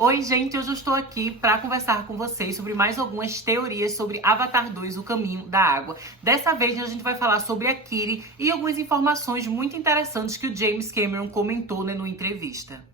Oi, gente, hoje eu estou aqui para conversar com vocês sobre mais algumas teorias sobre Avatar 2, O Caminho da Água. Dessa vez, a gente vai falar sobre a Kiri e algumas informações muito interessantes que o James Cameron comentou, numa entrevista.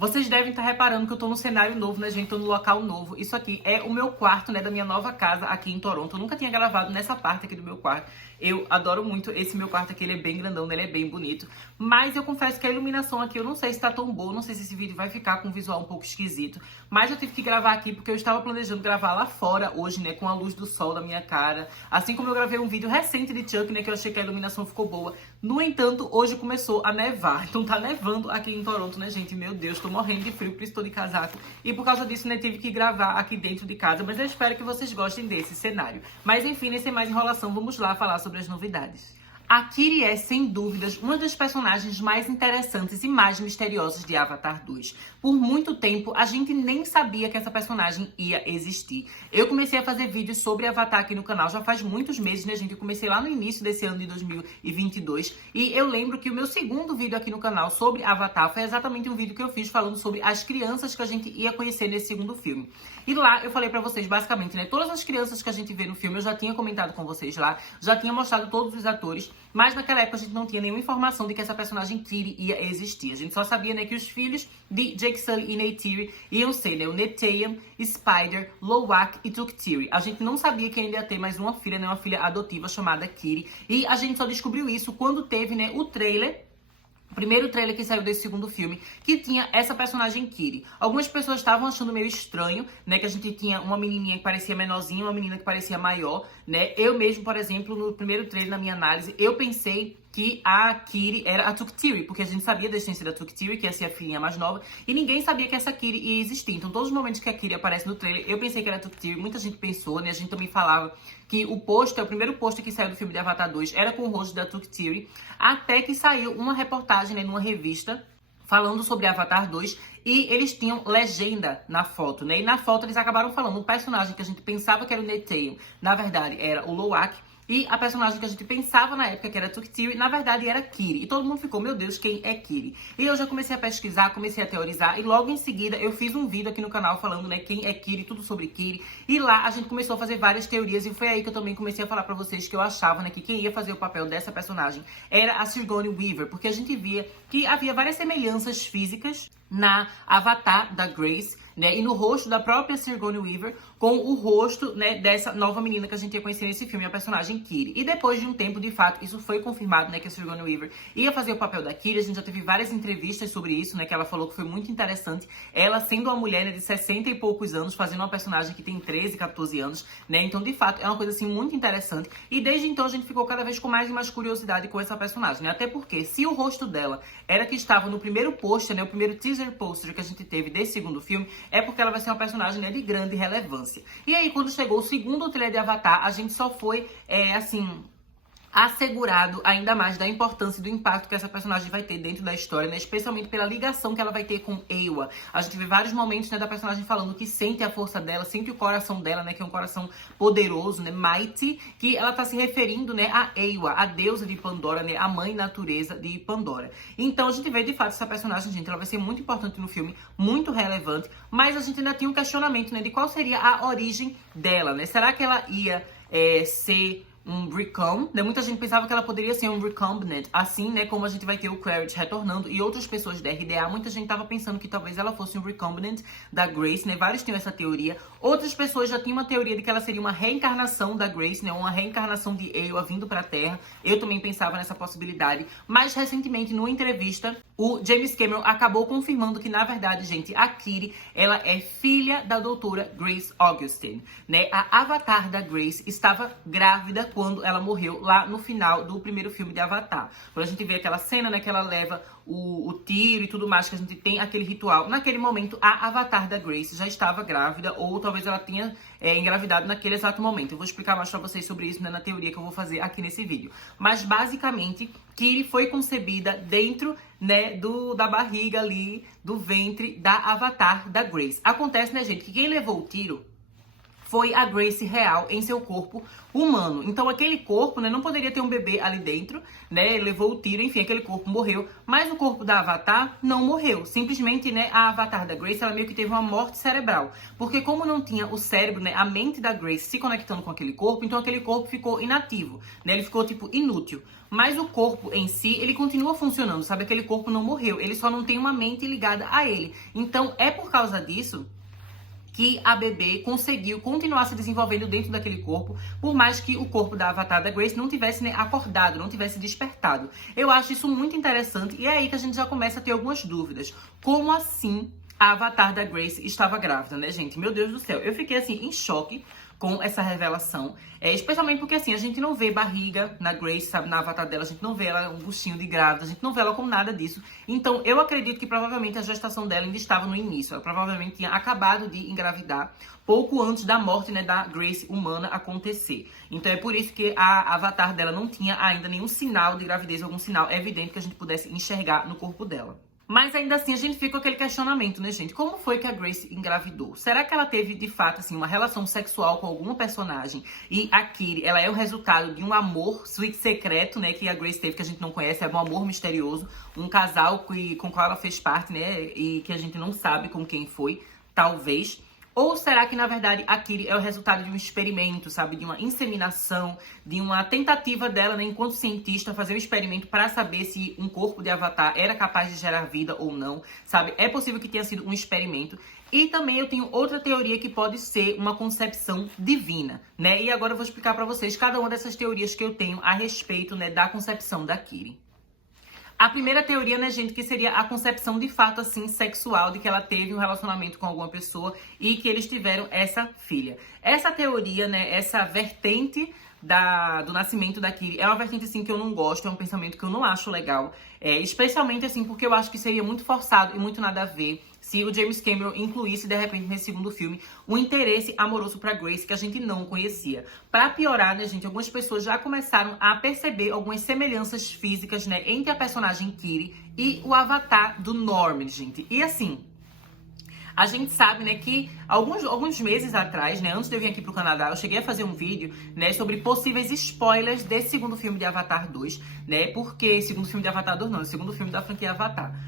Vocês devem estar reparando que eu tô num cenário novo, né, gente? Tô num local novo. Isso aqui é o meu quarto, né, da minha nova casa aqui em Toronto. Eu nunca tinha gravado nessa parte aqui do meu quarto. Eu adoro muito esse meu quarto aqui, ele é bem grandão, né? Ele é bem bonito. Mas eu confesso que a iluminação aqui, eu não sei se tá tão boa, não sei se esse vídeo vai ficar com um visual um pouco esquisito. Mas eu tive que gravar aqui porque eu estava planejando gravar lá fora hoje, né, com a luz do sol da minha cara. Assim como eu gravei um vídeo recente de Chuck, né, que eu achei que a iluminação ficou boa. No entanto, hoje começou a nevar. Então tá nevando aqui em Toronto, né, gente? Meu Deus, tô morrendo de frio, por isso tô de casaco. E por causa disso, né, tive que gravar aqui dentro de casa. Mas eu espero que vocês gostem desse cenário. Mas enfim, sem mais enrolação, vamos lá falar sobre as novidades. A Kiri é, sem dúvidas, uma das personagens mais interessantes e mais misteriosas de Avatar 2. Por muito tempo, a gente nem sabia que essa personagem ia existir. Eu comecei a fazer vídeos sobre Avatar aqui no canal já faz muitos meses, né, gente? Eu comecei lá no início desse ano de 2022. E eu lembro que o meu segundo vídeo aqui no canal sobre Avatar foi exatamente um vídeo que eu fiz falando sobre as crianças que a gente ia conhecer nesse segundo filme. E lá eu falei pra vocês, basicamente, né, todas as crianças que a gente vê no filme, eu já tinha comentado com vocês lá, já tinha mostrado todos os atores. Mas naquela época a gente não tinha nenhuma informação de que essa personagem Kiri ia existir. A gente só sabia, né, que os filhos de Jake Sully e Neytiri iam ser, né, o Neteyam, Spider, Lowak e Tuktiri. A gente não sabia que ainda ia ter mais uma filha, né, uma filha adotiva chamada Kiri. E a gente só descobriu isso quando teve, né, o trailer. O primeiro trailer que saiu desse segundo filme, que tinha essa personagem Kiri. Algumas pessoas estavam achando meio estranho, né, que a gente tinha uma menininha que parecia menorzinha, uma menina que parecia maior, né. Eu mesmo, por exemplo, no primeiro trailer, na minha análise, eu pensei que a Kiri era a Tuktiri, porque a gente sabia da existência da Tuktiri, que ia ser a filhinha mais nova, e ninguém sabia que essa Kiri ia existir. Então, todos os momentos que a Kiri aparece no trailer, eu pensei que era a Tuktiri, muita gente pensou, né, a gente também falava que o pôster, o primeiro pôster que saiu do filme de Avatar 2 era com o rosto da Tuktiri, até que saiu uma reportagem, né, numa revista, falando sobre Avatar 2, e eles tinham legenda na foto, né, e na foto eles acabaram falando, o personagem que a gente pensava que era o Neteyam, na verdade era o Lowak, e a personagem que a gente pensava na época que era Tuktiri, na verdade era Kiri. E todo mundo ficou, meu Deus, quem é Kiri? E eu já comecei a pesquisar, comecei a teorizar. E logo em seguida eu fiz um vídeo aqui no canal falando, né, quem é Kiri, tudo sobre Kiri. E lá a gente começou a fazer várias teorias. E foi aí que eu também comecei a falar pra vocês que eu achava, né, que quem ia fazer o papel dessa personagem era a Sigourney Weaver. Porque a gente via que havia várias semelhanças físicas na Avatar da Grace, né, e no rosto da própria Sigourney Weaver com o rosto, né, dessa nova menina que a gente ia conhecer nesse filme, a personagem Kiri. E depois de um tempo, de fato, isso foi confirmado, né, que a Sigourney Weaver ia fazer o papel da Kiri. A gente já teve várias entrevistas sobre isso, né, que ela falou que foi muito interessante. Ela sendo uma mulher, né, de 60 e poucos anos, fazendo uma personagem que tem 13, 14 anos, né, então de fato é uma coisa assim muito interessante. E desde então a gente ficou cada vez com mais e mais curiosidade com essa personagem, né, até porque se o rosto dela era que estava no primeiro pôster, né, o primeiro teaser poster que a gente teve desse segundo filme, é porque ela vai ser uma personagem, né, de grande relevância. E aí, quando chegou o segundo trailer de Avatar, a gente só foi, assim, assegurado ainda mais da importância e do impacto que essa personagem vai ter dentro da história, né? Especialmente pela ligação que ela vai ter com Eywa. A gente vê vários momentos, né, da personagem falando que sente a força dela, sente o coração dela, né, que é um coração poderoso, né, mighty, que ela tá se referindo, né, a Eywa, a deusa de Pandora, né, a mãe natureza de Pandora. Então a gente vê de fato essa personagem, gente, ela vai ser muito importante no filme, muito relevante, mas a gente ainda tinha um questionamento, né, de qual seria a origem dela, né? Será que ela ia ser um recom, né? Muita gente pensava que ela poderia ser um recombinant, assim, né, como a gente vai ter o Claret retornando e outras pessoas da RDA, muita gente tava pensando que talvez ela fosse um recombinant da Grace, né, vários tinham essa teoria, outras pessoas já tinham uma teoria de que ela seria uma reencarnação da Grace, né, uma reencarnação de Eywa vindo pra Terra. Eu também pensava nessa possibilidade, mas recentemente, numa entrevista, o James Cameron acabou confirmando que, na verdade, gente, a Kiri, ela é filha da doutora Grace Augustine, né, a Avatar da Grace estava grávida quando ela morreu lá no final do primeiro filme de Avatar. Quando a gente vê aquela cena, né, que ela leva o tiro e tudo mais, que a gente tem aquele ritual. Naquele momento, a Avatar da Grace já estava grávida, ou talvez ela tenha engravidado naquele exato momento. Eu vou explicar mais pra vocês sobre isso, né, na teoria que eu vou fazer aqui nesse vídeo. Mas, basicamente, Kiri foi concebida dentro, né, da barriga ali, do ventre da Avatar da Grace. Acontece, né, gente, que quem levou o tiro foi a Grace real em seu corpo humano. Então aquele corpo, né, não poderia ter um bebê ali dentro, né, levou o tiro, enfim, aquele corpo morreu, mas o corpo da Avatar não morreu. Simplesmente, né, a Avatar da Grace, ela meio que teve uma morte cerebral, porque como não tinha o cérebro, né, a mente da Grace se conectando com aquele corpo, então aquele corpo ficou inativo, né, ele ficou, tipo, inútil. Mas o corpo em si, ele continua funcionando, sabe? Aquele corpo não morreu, ele só não tem uma mente ligada a ele. Então, é por causa disso que a bebê conseguiu continuar se desenvolvendo dentro daquele corpo, por mais que o corpo da Avatar da Grace não tivesse, né, acordado, não tivesse despertado. Eu acho isso muito interessante e é aí que a gente já começa a ter algumas dúvidas. Como assim a Avatar da Grace estava grávida, né, gente? Meu Deus do céu, eu fiquei, assim, em choque com essa revelação, especialmente porque, assim, a gente não vê barriga na Grace, sabe, na Avatar dela, a gente não vê ela um buchinho de grávida, a gente não vê ela com nada disso. Então, eu acredito que provavelmente a gestação dela ainda estava no início, ela provavelmente tinha acabado de engravidar pouco antes da morte, né, da Grace humana acontecer. Então, é por isso que a Avatar dela não tinha ainda nenhum sinal de gravidez, algum sinal evidente que a gente pudesse enxergar no corpo dela. Mas ainda assim a gente fica com aquele questionamento, né, gente? Como foi que a Grace engravidou? Será que ela teve, de fato, assim, uma relação sexual com alguma personagem? E a Kitty, ela é o resultado de um amor secreto, né, que a Grace teve, que a gente não conhece, é um amor misterioso. Um casal com qual ela fez parte, né, e que a gente não sabe com quem foi, talvez. Ou será que, na verdade, a Kitty é o resultado de um experimento, sabe? De uma inseminação, de uma tentativa dela, né, enquanto cientista, fazer um experimento para saber se um corpo de Avatar era capaz de gerar vida ou não, sabe? É possível que tenha sido um experimento. E também eu tenho outra teoria que pode ser uma concepção divina, né? E agora eu vou explicar para vocês cada uma dessas teorias que eu tenho a respeito, né, da concepção da Kitty. A primeira teoria, né, gente, que seria a concepção de fato, assim, sexual, de que ela teve um relacionamento com alguma pessoa e que eles tiveram essa filha. Essa teoria, né, essa vertente do nascimento da Kitty é uma vertente, assim, que eu não gosto, é um pensamento que eu não acho legal. Especialmente, assim, porque eu acho que seria muito forçado e muito nada a ver se o James Cameron incluísse, de repente, nesse segundo filme, um interesse amoroso pra Grace que a gente não conhecia. Pra piorar, né, gente, algumas pessoas já começaram a perceber algumas semelhanças físicas, né, entre a personagem Kitty e o Avatar do Norman, gente. E assim, a gente sabe, né, que alguns meses atrás, né, antes de eu vir aqui pro Canadá, eu cheguei a fazer um vídeo, né, sobre possíveis spoilers desse segundo filme de Avatar 2, né, porque, segundo filme de Avatar 2 não, segundo filme da franquia Avatar.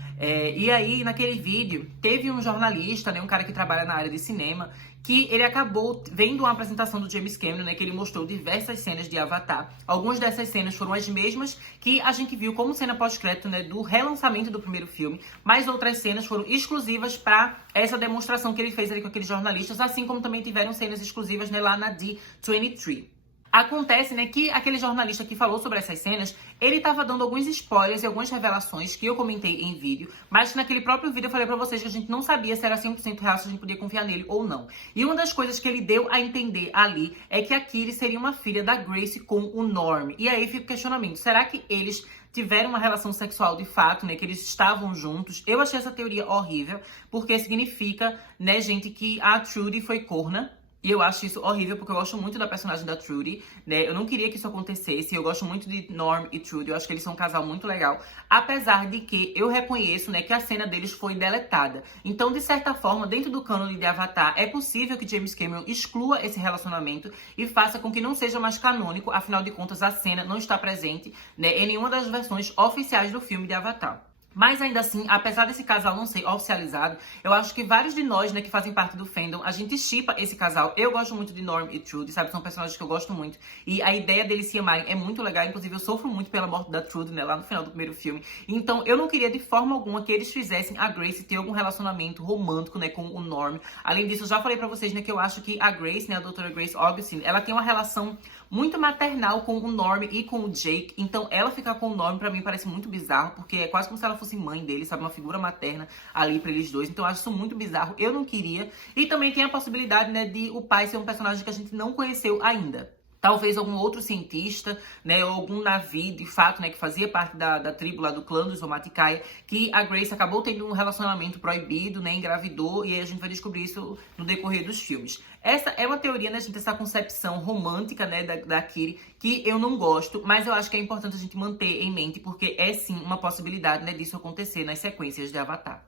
E aí, naquele vídeo, teve um jornalista, né, um cara que trabalha na área de cinema, que ele acabou vendo uma apresentação do James Cameron, né, que ele mostrou diversas cenas de Avatar. Algumas dessas cenas foram as mesmas que a gente viu como cena pós-crédito, né, do relançamento do primeiro filme, mas outras cenas foram exclusivas para essa demonstração que ele fez ali com aqueles jornalistas, assim como também tiveram cenas exclusivas, né, lá na D23. Acontece, né, que aquele jornalista que falou sobre essas cenas, ele tava dando alguns spoilers e algumas revelações que eu comentei em vídeo, mas que naquele próprio vídeo eu falei pra vocês que a gente não sabia se era 100% real, se a gente podia confiar nele ou não. E uma das coisas que ele deu a entender ali é que a Kitty seria uma filha da Grace com o Norm. E aí fica o questionamento, será que eles tiveram uma relação sexual de fato, né, que eles estavam juntos? Eu achei essa teoria horrível, porque significa, né, gente, que a Trudy foi corna. E eu acho isso horrível, porque eu gosto muito da personagem da Trudy, né? Eu não queria que isso acontecesse, eu gosto muito de Norm e Trudy, eu acho que eles são um casal muito legal. Apesar de que eu reconheço, né, que a cena deles foi deletada. Então, de certa forma, dentro do cânone de Avatar, é possível que James Cameron exclua esse relacionamento e faça com que não seja mais canônico, afinal de contas, a cena não está presente, né, em nenhuma das versões oficiais do filme de Avatar. Mas ainda assim, apesar desse casal não ser oficializado, eu acho que vários de nós, né, que fazem parte do fandom, a gente shippa esse casal. Eu gosto muito de Norm e Trudy, sabe? São personagens que eu gosto muito. E a ideia deles se amarem é muito legal. Inclusive, eu sofro muito pela morte da Trudy, né, lá no final do primeiro filme. Então, eu não queria de forma alguma que eles fizessem a Grace ter algum relacionamento romântico, né, com o Norm. Além disso, eu já falei pra vocês, né, que eu acho que a Grace, né, a doutora Grace Augustine, ela tem uma relação muito maternal com o Norm e com o Jake. Então, ela ficar com o Norm, pra mim, parece muito bizarro, porque é quase como se ela fosse mãe dele, sabe? Uma figura materna ali pra eles dois. Então, eu acho isso muito bizarro. Eu não queria. E também tem a possibilidade, né, de o pai ser um personagem que a gente não conheceu ainda. Talvez algum outro cientista, né, ou algum Na'vi, de fato, né, que fazia parte da tribo lá do clã dos Omaticaya, que a Grace acabou tendo um relacionamento proibido, né, engravidou, e aí a gente vai descobrir isso no decorrer dos filmes. Essa é uma teoria, né, gente, essa concepção romântica, né, da Kitty, que eu não gosto, mas eu acho que é importante a gente manter em mente, porque é sim uma possibilidade, né, disso acontecer nas sequências de Avatar.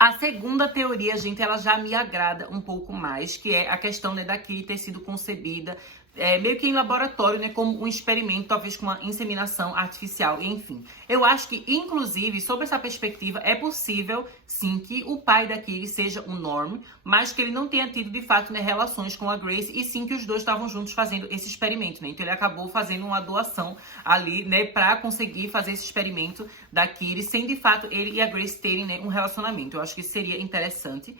A segunda teoria, gente, ela já me agrada um pouco mais, que é a questão, né, da Kitty ter sido concebida meio que em laboratório, né, como um experimento, talvez com uma inseminação artificial, enfim. Eu acho que, inclusive, sobre essa perspectiva, é possível, sim, que o pai da Kitty seja o Norm, mas que ele não tenha tido, de fato, né, relações com a Grace, e sim que os dois estavam juntos fazendo esse experimento, né? Então ele acabou fazendo uma doação ali, né, pra conseguir fazer esse experimento da Kitty, sem, de fato, ele e a Grace terem, né, um relacionamento. Eu acho que seria interessante.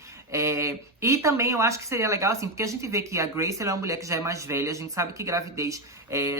E também eu acho que seria legal, assim, porque a gente vê que a Grace, ela é uma mulher que já é mais velha, a gente sabe que gravidez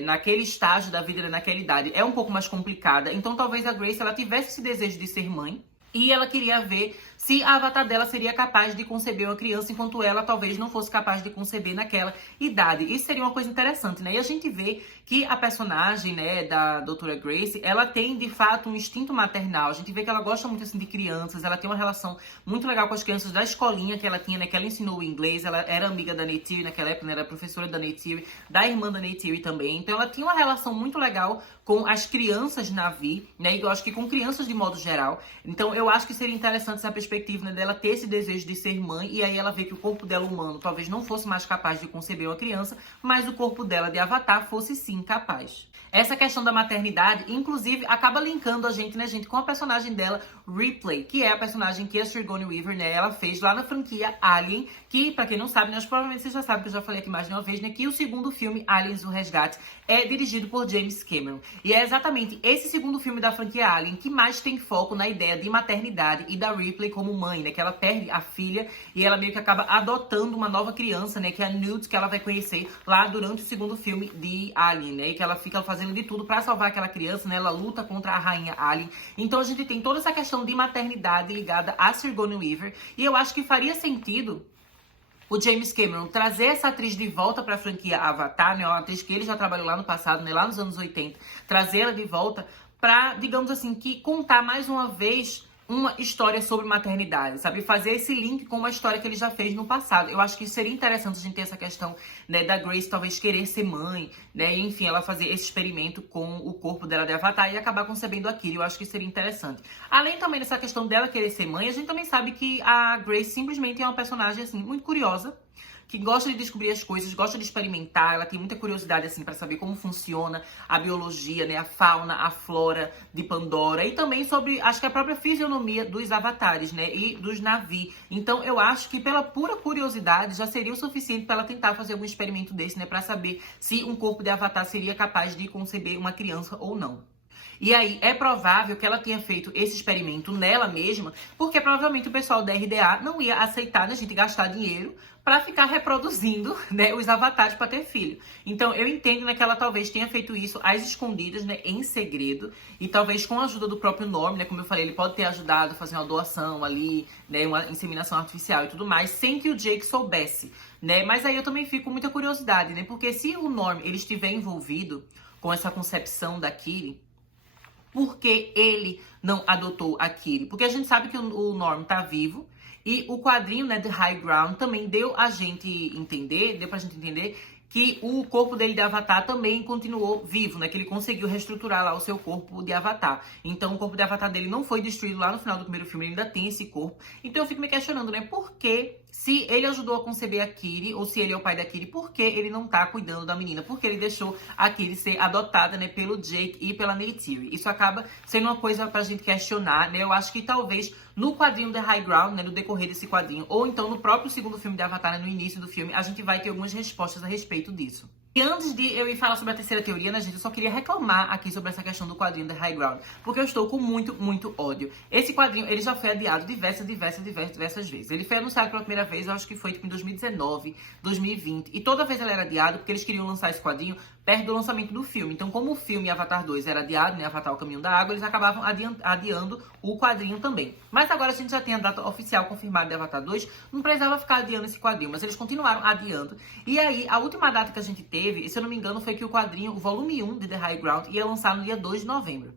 naquele estágio da vida, naquela idade, é um pouco mais complicada. Então talvez a Grace, ela tivesse esse desejo de ser mãe, e ela queria ver se a avatar dela seria capaz de conceber uma criança, enquanto ela talvez não fosse capaz de conceber naquela idade. Isso seria uma coisa interessante, né? E a gente vê que a personagem, né, da doutora Grace, ela tem, de fato, um instinto maternal. A gente vê que ela gosta muito, assim, de crianças, ela tem uma relação muito legal com as crianças da escolinha que ela tinha, né, que ela ensinou o inglês, ela era amiga da Neytiri naquela época, né, era professora da Neytiri, da irmã da Neytiri também. Então ela tinha uma relação muito legal com as crianças Na'vi, né, e eu acho que com crianças de modo geral. Então eu acho que seria interessante essa perspectiva, né, dela ter esse desejo de ser mãe, e aí ela vê que o corpo dela humano talvez não fosse mais capaz de conceber uma criança, mas o corpo dela de avatar fosse sim capaz. Essa questão da maternidade, inclusive, acaba linkando a gente, né, gente, com a personagem dela, Ripley, que é a personagem que a Sigourney Weaver, né, ela fez lá na franquia Alien, que, pra quem não sabe, né, provavelmente vocês já sabem, que eu já falei aqui mais de uma vez, né, que o segundo filme, Aliens, o Resgate, é dirigido por James Cameron. E é exatamente esse segundo filme da franquia Alien que mais tem foco na ideia de maternidade e da Ripley como mãe, né, que ela perde a filha e ela meio que acaba adotando uma nova criança, né, que é a Newt, que ela vai conhecer lá durante o segundo filme de Alien, né, e que ela fica fazendo de tudo pra salvar aquela criança, né, ela luta contra a rainha Alien. Então a gente tem toda essa questão de maternidade ligada a Sigourney Weaver, e eu acho que faria sentido o James Cameron trazer essa atriz de volta pra franquia Avatar, né, uma atriz que ele já trabalhou lá no passado, né, lá nos anos 80, trazer ela de volta pra, digamos assim, que contar mais uma vez uma história sobre maternidade, sabe? Fazer esse link com uma história que ele já fez no passado. Eu acho que seria interessante a gente ter essa questão, né, da Grace talvez querer ser mãe, né? E, enfim, ela fazer esse experimento com o corpo dela de avatar e acabar concebendo aquilo. Eu acho que seria interessante. Além também dessa questão dela querer ser mãe, a gente também sabe que a Grace simplesmente é uma personagem, assim, muito curiosa, que gosta de descobrir as coisas, gosta de experimentar, ela tem muita curiosidade, assim, pra saber como funciona a biologia, né, a fauna, a flora de Pandora, e também sobre, acho que a própria fisionomia dos avatares, né, e dos Na'vi. Então, eu acho que pela pura curiosidade já seria o suficiente pra ela tentar fazer algum experimento desse, né, pra saber se um corpo de avatar seria capaz de conceber uma criança ou não. E aí, é provável que ela tenha feito esse experimento nela mesma, porque provavelmente o pessoal da RDA não ia aceitar, né, a gente gastar dinheiro pra ficar reproduzindo, né, os avatares pra ter filho. Então, eu entendo, né, que ela talvez tenha feito isso às escondidas, né, em segredo, e talvez com a ajuda do próprio Norm, né, como eu falei, ele pode ter ajudado a fazer uma doação ali, né, uma inseminação artificial e tudo mais, sem que o Jake soubesse, né. Mas aí eu também fico com muita curiosidade, né, porque se o Norm, ele estiver envolvido com essa concepção da Kitty, por que ele não adotou a Kitty? Porque a gente sabe que o Norm tá vivo, e o quadrinho, né, The High Ground também deu pra gente entender que o corpo dele de Avatar também continuou vivo, né? Que ele conseguiu reestruturar lá o seu corpo de Avatar. Então o corpo de Avatar dele não foi destruído lá no final do primeiro filme, ele ainda tem esse corpo. Então eu fico me questionando, né? Por que, se ele ajudou a conceber a Kitty, ou se ele é o pai da Kitty, por que ele não tá cuidando da menina? Por que ele deixou a Kitty ser adotada, né, pelo Jake e pela Neytiri? Isso acaba sendo uma coisa pra gente questionar, né? Eu acho que talvez no quadrinho The High Ground, né, no decorrer desse quadrinho, ou então no próprio segundo filme de Avatar, né, no início do filme, a gente vai ter algumas respostas a respeito disso. E antes de eu ir falar sobre a terceira teoria, né, gente, eu só queria reclamar aqui sobre essa questão do quadrinho The High Ground, porque eu estou com muito ódio. Esse quadrinho, ele já foi adiado diversas vezes. Ele foi anunciado pela primeira vez, eu acho que foi tipo em 2019, 2020, e toda vez ele era adiado porque eles queriam lançar esse quadrinho perto do lançamento do filme. Então, como o filme Avatar 2 era adiado, né, Avatar o Caminho da Água, eles acabavam adiando o quadrinho também. Mas agora a gente já tem a data oficial confirmada de Avatar 2, não precisava ficar adiando esse quadrinho, mas eles continuaram adiando. E aí, a última data que a gente teve, se eu não me engano, foi que o quadrinho, o volume 1 de The High Ground, ia lançar no dia 2 de novembro.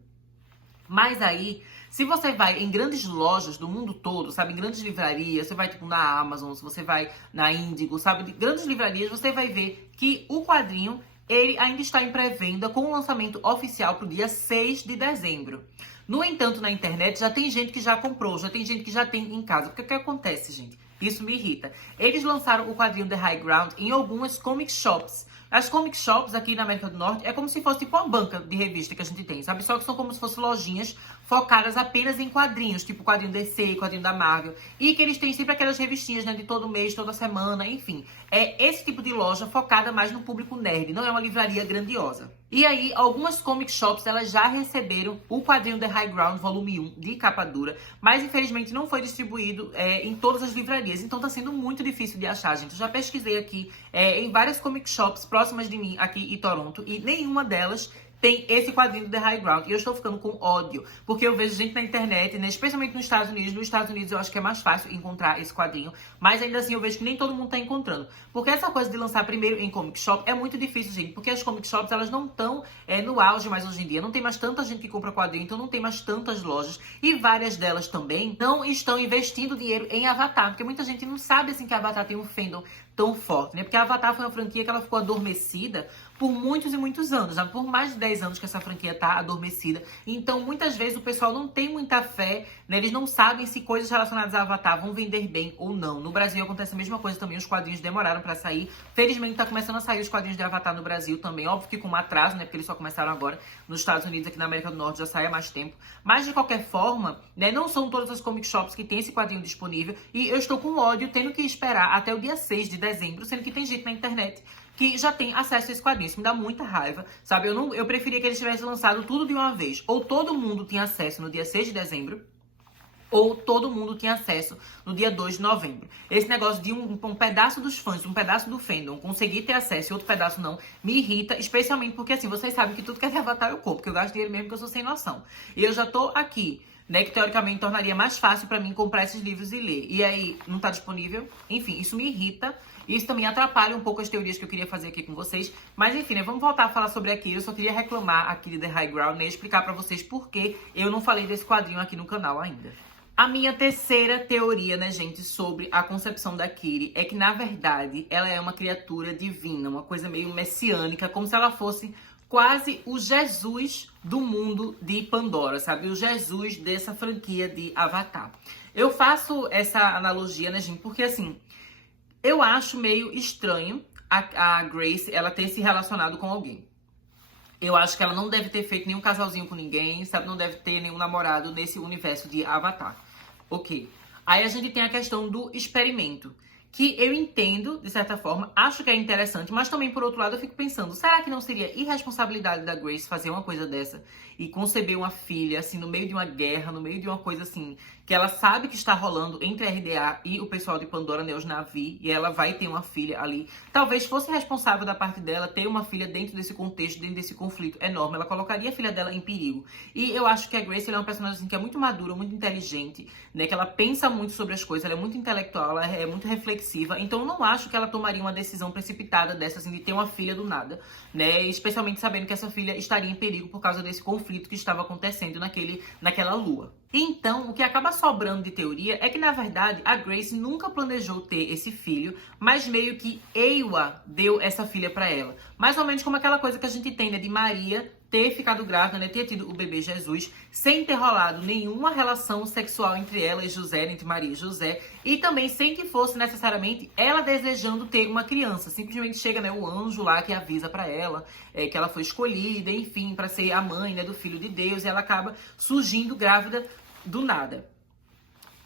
Mas aí, se você vai em grandes lojas do mundo todo, sabe, em grandes livrarias, você vai tipo na Amazon, se você vai na Índigo, sabe, de grandes livrarias, você vai ver que o quadrinho, ele ainda está em pré-venda com o lançamento oficial para o dia 6 de dezembro. No entanto, na internet já tem gente que já comprou, já tem gente que já tem em casa. Porque o que acontece, gente? Isso me irrita. Eles lançaram o quadrinho The High Ground em algumas comic shops. As comic shops aqui na América do Norte é como se fosse tipo uma banca de revista que a gente tem, sabe? Só que são como se fossem lojinhas focadas apenas em quadrinhos, tipo quadrinho DC, quadrinho da Marvel. E que eles têm sempre aquelas revistinhas, né, de todo mês, toda semana, enfim. É esse tipo de loja focada mais no público nerd, não é uma livraria grandiosa. E aí, algumas comic shops, elas já receberam o quadrinho The High Ground Volume 1 de capa dura, mas infelizmente não foi distribuído em todas as livrarias, então tá sendo muito difícil de achar, gente. Eu já pesquisei aqui em várias comic shops próximas de mim, aqui em Toronto, e nenhuma delas tem esse quadrinho do The High Ground. E eu estou ficando com ódio, porque eu vejo gente na internet, né, especialmente nos Estados Unidos. Nos Estados Unidos eu acho que é mais fácil encontrar esse quadrinho, mas ainda assim eu vejo que nem todo mundo tá encontrando. Porque essa coisa de lançar primeiro em comic shop é muito difícil, gente, porque as comic shops, elas não estão no auge mais hoje em dia. Não tem mais tanta gente que compra quadrinho, então não tem mais tantas lojas. E várias delas também não estão investindo dinheiro em Avatar, porque muita gente não sabe, assim, que Avatar tem um fandom tão forte, né? Porque Avatar foi uma franquia que ela ficou adormecida por muitos e muitos anos, né? Por mais de 10 anos que essa franquia tá adormecida. Então, muitas vezes, o pessoal não tem muita fé, né? Eles não sabem se coisas relacionadas a Avatar vão vender bem ou não. No Brasil acontece a mesma coisa também, os quadrinhos demoraram pra sair. Felizmente, tá começando a sair os quadrinhos de Avatar no Brasil também. Óbvio que com um atraso, né? Porque eles só começaram agora. Nos Estados Unidos, aqui na América do Norte, já sai há mais tempo. Mas, de qualquer forma, né? Não são todas as comic shops que tem esse quadrinho disponível. E eu estou com ódio, tendo que esperar até o dia 6 de dezembro, sendo que tem gente na internet que já tem acesso a esse quadrinho. Isso me dá muita raiva, sabe? Eu preferia que eles tivessem lançado tudo de uma vez. Ou todo mundo tinha acesso no dia 6 de dezembro, ou todo mundo tinha acesso no dia 2 de novembro. Esse negócio de um pedaço dos fãs, um pedaço do fandom, conseguir ter acesso e outro pedaço não, me irrita, especialmente porque, assim, vocês sabem que tudo que é de Avatar eu compro, porque eu gasto dinheiro mesmo que eu sou sem noção. E eu já tô aqui, né, que teoricamente tornaria mais fácil pra mim comprar esses livros e ler. E aí, não tá disponível? Enfim, isso me irrita. Isso também atrapalha um pouco as teorias que eu queria fazer aqui com vocês. Mas enfim, né, vamos voltar a falar sobre aquilo. Eu só queria reclamar aqui de The High Ground, né, e explicar pra vocês por que eu não falei desse quadrinho aqui no canal ainda. A minha terceira teoria, né, gente, sobre a concepção da Kitty é que, na verdade, ela é uma criatura divina, uma coisa meio messiânica, como se ela fosse quase o Jesus do mundo de Pandora, sabe? O Jesus dessa franquia de Avatar. Eu faço essa analogia, né, gente, porque, assim, eu acho meio estranho a Grace, ela ter se relacionado com alguém. Eu acho que ela não deve ter feito nenhum casalzinho com ninguém, sabe? Não deve ter nenhum namorado nesse universo de Avatar. Ok. Aí a gente tem a questão do experimento, que eu entendo, de certa forma, acho que é interessante, mas também, por outro lado, eu fico pensando, será que não seria irresponsabilidade da Grace fazer uma coisa dessa e conceber uma filha, assim, no meio de uma guerra, no meio de uma coisa, assim, que ela sabe que está rolando entre a RDA e o pessoal de Pandora, né, os Na'vi, e ela vai ter uma filha ali. Talvez fosse responsável da parte dela ter uma filha dentro desse contexto, dentro desse conflito enorme. Ela colocaria a filha dela em perigo. E eu acho que a Grace, ela é uma personagem, assim, que é muito madura, muito inteligente, né, que ela pensa muito sobre as coisas, ela é muito intelectual, ela é muito reflexiva. Então eu não acho que ela tomaria uma decisão precipitada dessa, assim, de ter uma filha do nada, né, especialmente sabendo que essa filha estaria em perigo por causa desse conflito que estava acontecendo naquela lua. Então, o que acaba sobrando de teoria é que, na verdade, a Grace nunca planejou ter esse filho, mas meio que Eywa deu essa filha pra ela. Mais ou menos como aquela coisa que a gente tem, né, de Maria ter ficado grávida, né, ter tido o bebê Jesus, sem ter rolado nenhuma relação sexual entre ela e José, entre Maria e José, e também sem que fosse necessariamente ela desejando ter uma criança. Simplesmente chega, né, o anjo lá que avisa pra ela que ela foi escolhida, enfim, pra ser a mãe, né, do filho de Deus, e ela acaba surgindo grávida do nada.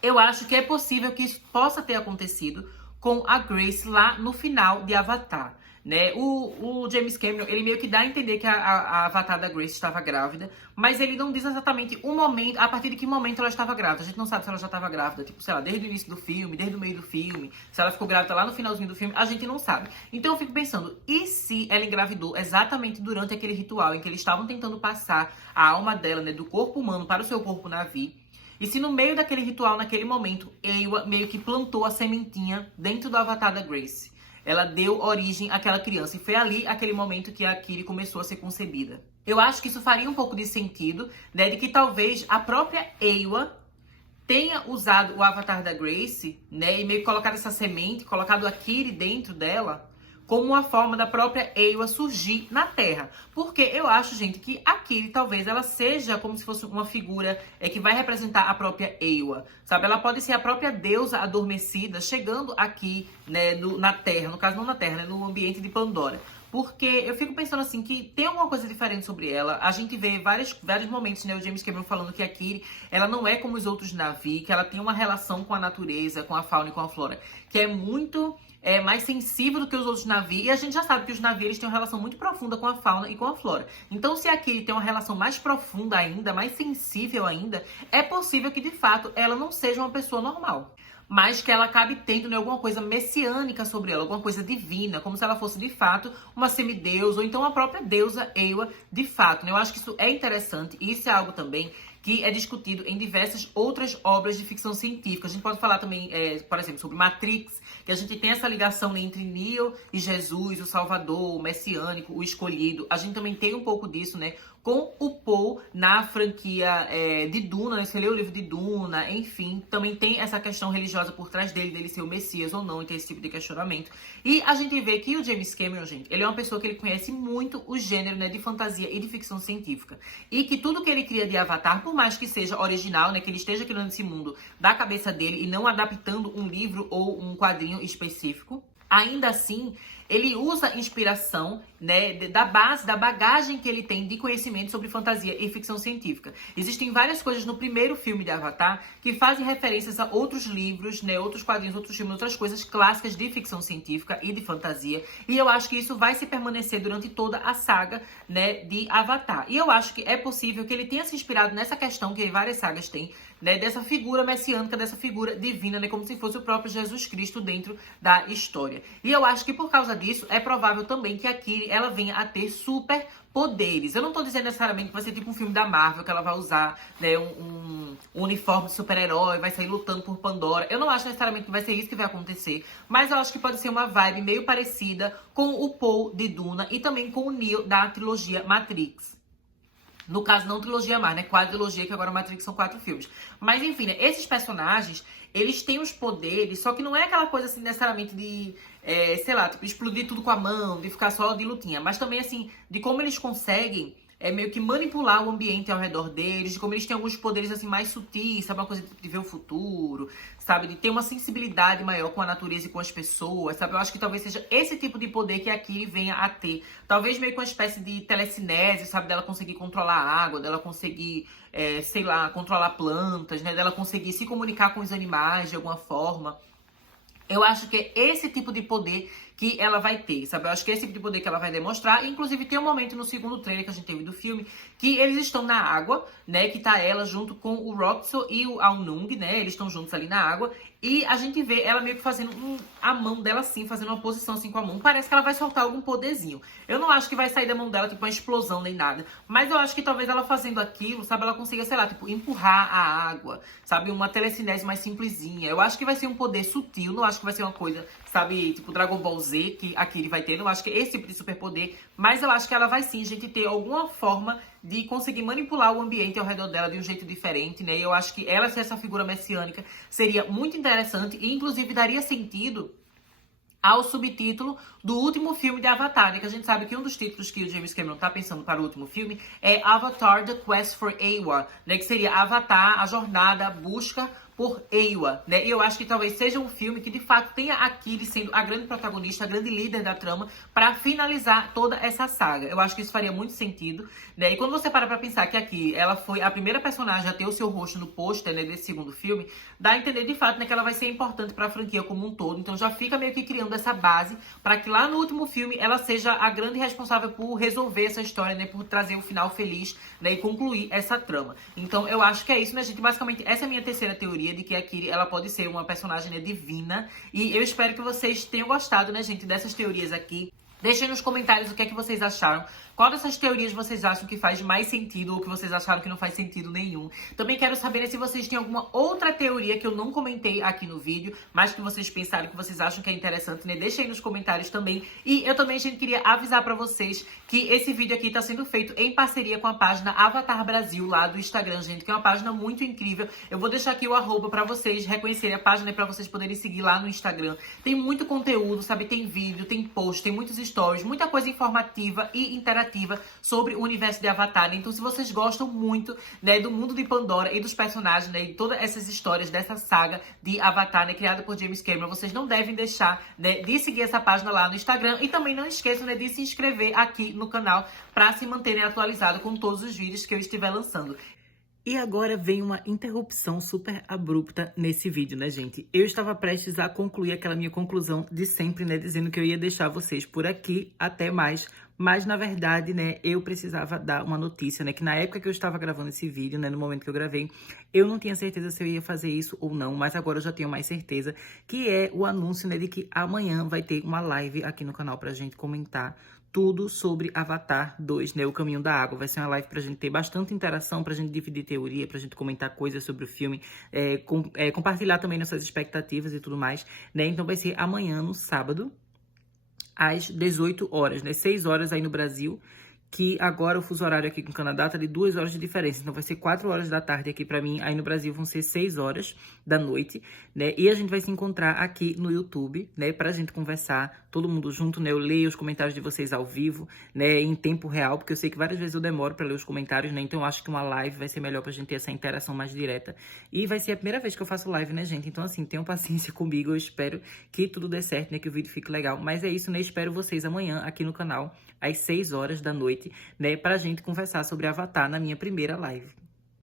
Eu acho que é possível que isso possa ter acontecido com a Grace lá no final de Avatar, né? O James Cameron, ele meio que dá a entender que a Avatar da Grace estava grávida, mas ele não diz exatamente o momento, a partir de que momento ela estava grávida. A gente não sabe se ela já estava grávida, tipo, sei lá, desde o início do filme, desde o meio do filme, se ela ficou grávida lá no finalzinho do filme, a gente não sabe. Então eu fico pensando, e se ela engravidou exatamente durante aquele ritual em que eles estavam tentando passar a alma dela, né, do corpo humano para o seu corpo Na'vi? E se no meio daquele ritual, naquele momento, Eywa meio que plantou a sementinha dentro do Avatar da Grace. Ela deu origem àquela criança. E foi ali, aquele momento, que a Kitty começou a ser concebida. Eu acho que isso faria um pouco de sentido, né? De que talvez a própria Eywa tenha usado o Avatar da Grace, né? E meio que colocado essa semente, colocado a Kitty dentro dela, como uma forma da própria Eywa surgir na Terra. Porque eu acho, gente, que a Kiri talvez ela seja como se fosse uma figura que vai representar a própria Eywa, sabe? Ela pode ser a própria deusa adormecida chegando aqui, né, na Terra, no caso não na Terra, né, no ambiente de Pandora. Porque eu fico pensando assim, que tem alguma coisa diferente sobre ela. A gente vê vários momentos, né, o James Cameron falando que a Kiri, ela não é como os outros Na'vi, que ela tem uma relação com a natureza, com a fauna e com a flora, que é muito mais sensível do que os outros Na'vi. E a gente já sabe que os Na'vi, eles têm uma relação muito profunda com a fauna e com a flora. Então, se a Kiri tem uma relação mais profunda ainda, mais sensível ainda, é possível que, de fato, ela não seja uma pessoa normal, mas que ela acabe tendo, né, alguma coisa messiânica sobre ela, alguma coisa divina, como se ela fosse de fato uma semideusa, ou então a própria deusa Eywa de fato, né? Eu acho que isso é interessante, e isso é algo também que é discutido em diversas outras obras de ficção científica. A gente pode falar também, por exemplo, sobre Matrix, que a gente tem essa ligação, né, entre Neo e Jesus, o Salvador, o Messiânico, o Escolhido. A gente também tem um pouco disso, né, com o Paul na franquia de Duna, né? Você lê o livro de Duna, enfim, também tem essa questão religiosa por trás dele ser o Messias ou não, e ter esse tipo de questionamento. E a gente vê que o James Cameron, gente, ele é uma pessoa que ele conhece muito o gênero, né, de fantasia e de ficção científica. E que tudo que ele cria de Avatar, por mais que seja original, né, que ele esteja criando esse mundo da cabeça dele e não adaptando um livro ou um quadrinho específico, ainda assim, ele usa inspiração, né, da base, da bagagem que ele tem de conhecimento sobre fantasia e ficção científica. Existem várias coisas no primeiro filme de Avatar que fazem referências a outros livros, né, outros quadrinhos, outros filmes, outras coisas clássicas de ficção científica e de fantasia. E eu acho que isso vai se permanecer durante toda a saga, né, de Avatar. E eu acho que é possível que ele tenha se inspirado nessa questão que várias sagas têm, né, dessa figura messiânica, dessa figura divina, né, como se fosse o próprio Jesus Cristo dentro da história. E eu acho que por causa disso, é provável também que a Kiri, ela venha a ter super poderes. Eu não tô dizendo necessariamente que vai ser tipo um filme da Marvel, que ela vai usar, né, um uniforme de super-herói, vai sair lutando por Pandora. Eu não acho necessariamente que vai ser isso que vai acontecer, mas eu acho que pode ser uma vibe meio parecida com o Paul de Duna e também com o Neo da trilogia Matrix. No caso, não trilogia mais, né? Quadrilogia, que agora Matrix são 4 filmes. Mas, enfim, né? Esses personagens, eles têm os poderes, só que não é aquela coisa, assim, necessariamente de, sei lá, tipo, explodir tudo com a mão, de ficar só de lutinha. Mas também, assim, de como eles conseguem meio que manipular o ambiente ao redor deles, de como eles têm alguns poderes, assim, mais sutis, sabe? Uma coisa de ver o futuro, sabe? De ter uma sensibilidade maior com a natureza e com as pessoas, sabe? Eu acho que talvez seja esse tipo de poder que a Kiri venha a ter. Talvez meio com uma espécie de telecinese, sabe? Dela conseguir controlar a água, dela conseguir, sei lá, controlar plantas, né? Dela conseguir se comunicar com os animais de alguma forma. Eu acho que é esse tipo de poder que ela vai ter, sabe? Eu acho que é esse tipo de poder que ela vai demonstrar. Inclusive, tem um momento no segundo trailer que a gente teve do filme que eles estão na água, né? Que tá ela junto com o Roxo e o Aonung, né? Eles estão juntos ali na água. E a gente vê ela meio que fazendo a mão dela assim, fazendo uma posição assim com a mão. Parece que ela vai soltar algum poderzinho. Eu não acho que vai sair da mão dela, tipo, uma explosão nem nada. Mas eu acho que talvez ela fazendo aquilo, sabe? Ela consiga, sei lá, tipo, empurrar a água, sabe? Uma telecinese mais simplesinha. Eu acho que vai ser um poder sutil. Não acho que vai ser uma coisa, sabe? Tipo, Dragon Ball Z, que a Kiri vai ter. Não acho que é esse tipo de superpoder. Mas eu acho que ela vai sim, gente, ter alguma forma de conseguir manipular o ambiente ao redor dela de um jeito diferente, né? E eu acho que ela ser essa figura messiânica seria muito interessante e, inclusive, daria sentido ao subtítulo do último filme de Avatar, né? Que a gente sabe que um dos títulos que o James Cameron tá pensando para o último filme é Avatar: The Quest for Eywa, né? Que seria Avatar, a jornada, a busca por Eywa, né? E eu acho que talvez seja um filme que, de fato, tenha a Kiri sendo a grande protagonista, a grande líder da trama, para finalizar toda essa saga. Eu acho que isso faria muito sentido, né? E quando você para pra pensar que a Kiri, ela foi a primeira personagem a ter o seu rosto no pôster, né, desse segundo filme, dá a entender, de fato, né, que ela vai ser importante pra franquia como um todo. Então já fica meio que criando essa base para que lá no último filme ela seja a grande responsável por resolver essa história, né, por trazer um final feliz, né, e concluir essa trama. Então eu acho que é isso, né, gente? Basicamente, essa é a minha terceira teoria, de que a Kiri, ela pode ser uma personagem, né, divina. E eu espero que vocês tenham gostado, né, gente, dessas teorias aqui. Deixem nos comentários o que é que vocês acharam. Qual dessas teorias vocês acham que faz mais sentido ou que vocês acharam que não faz sentido nenhum. Também quero saber se vocês têm alguma outra teoria que eu não comentei aqui no vídeo, mas que vocês pensaram que vocês acham que é interessante, né? Deixem aí nos comentários também. E eu também, gente, queria avisar pra vocês que esse vídeo aqui tá sendo feito em parceria com a página Avatar Brasil lá do Instagram, gente, que é uma página muito incrível. Eu vou deixar aqui o arroba pra vocês reconhecerem a página e pra vocês poderem seguir lá no Instagram. Tem muito conteúdo, sabe? Tem vídeo, tem post, tem muitos stories, muita coisa informativa e interativa sobre o universo de Avatar. Então, se vocês gostam muito, né, do mundo de Pandora e dos personagens, né, e todas essas histórias dessa saga de Avatar, né, criada por James Cameron, vocês não devem deixar, né, de seguir essa página lá no Instagram. E também não esqueçam, né, de se inscrever aqui no canal para se manterem atualizados com todos os vídeos que eu estiver lançando. E agora vem uma interrupção super abrupta nesse vídeo, né, gente? Eu estava prestes a concluir aquela minha conclusão de sempre, né, dizendo que eu ia deixar vocês por aqui, até mais. Mas, na verdade, né, eu precisava dar uma notícia, né, que na época que eu estava gravando esse vídeo, né, no momento que eu gravei, eu não tinha certeza se eu ia fazer isso ou não, mas agora eu já tenho mais certeza, que é o anúncio, né, de que amanhã vai ter uma live aqui no canal pra gente comentar tudo sobre Avatar 2, né, O Caminho da Água. Vai ser uma live pra gente ter bastante interação, pra gente dividir teoria, pra gente comentar coisas sobre o filme, compartilhar também nossas expectativas e tudo mais, né? Então vai ser amanhã, no sábado, às 18 horas, né? 6 horas aí no Brasil, que agora o fuso horário aqui com o Canadá tá de 2 horas de diferença. Então vai ser 4 horas da tarde aqui pra mim, aí no Brasil vão ser 6 horas da noite, né? E a gente vai se encontrar aqui no YouTube, né? Pra gente conversar, todo mundo junto, né? Eu leio os comentários de vocês ao vivo, né? Em tempo real, porque eu sei que várias vezes eu demoro pra ler os comentários, né? Então eu acho que uma live vai ser melhor pra gente ter essa interação mais direta. E vai ser a primeira vez que eu faço live, né, gente? Então, assim, tenham paciência comigo. Eu espero que tudo dê certo, né? Que o vídeo fique legal. Mas é isso, né? Espero vocês amanhã aqui no canal, às 6 horas da noite, né, pra gente conversar sobre Avatar na minha primeira live.